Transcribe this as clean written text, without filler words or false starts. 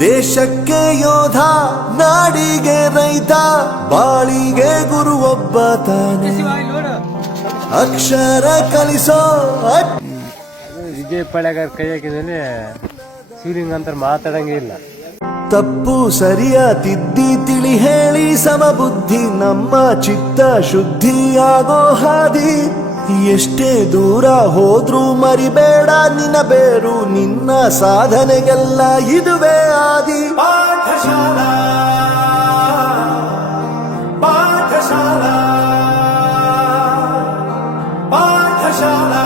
ದೇಶಕ್ಕೆ ಯೋಧ, ನಾಡಿಗೆ ರೈತ, ಬಾಳಿಗೆ ಗುರು ಒಬ್ಬ ತಾನೆ. ಅಕ್ಷರ ಕಲಿಸೋ ವಿಜಯ್ ಪಾಳ್ಯಗಾರ ಕೈ ಹಾಕಿದ್ರೆ ಸೂರ್ಯಂಗ್ ಅಂತ ಮಾತಾಡಂಗೆ ಇಲ್ಲ. ತಪ್ಪು ಸರಿಯ ತಿದ್ದಿ ತಿಳಿ ಹೇಳಿ ಸಮಬುದ್ಧಿ ನಮ್ಮ ಚಿತ್ತ ಶುದ್ಧಿಯಾಗೋ ಹಾದಿ. ಎಷ್ಟೇ ದೂರ ಹೋದ್ರೂ ಮರಿಬೇಡ ನಿನ್ನ ಬೇರು, ನಿನ್ನ ಸಾಧನೆಗೆಲ್ಲ ಇದುವೇ ಆದಿ. ಪಾಠಶಾಲಾ ಪಾಠಶಾಲಾ ಪಾಠಶಾಲಾ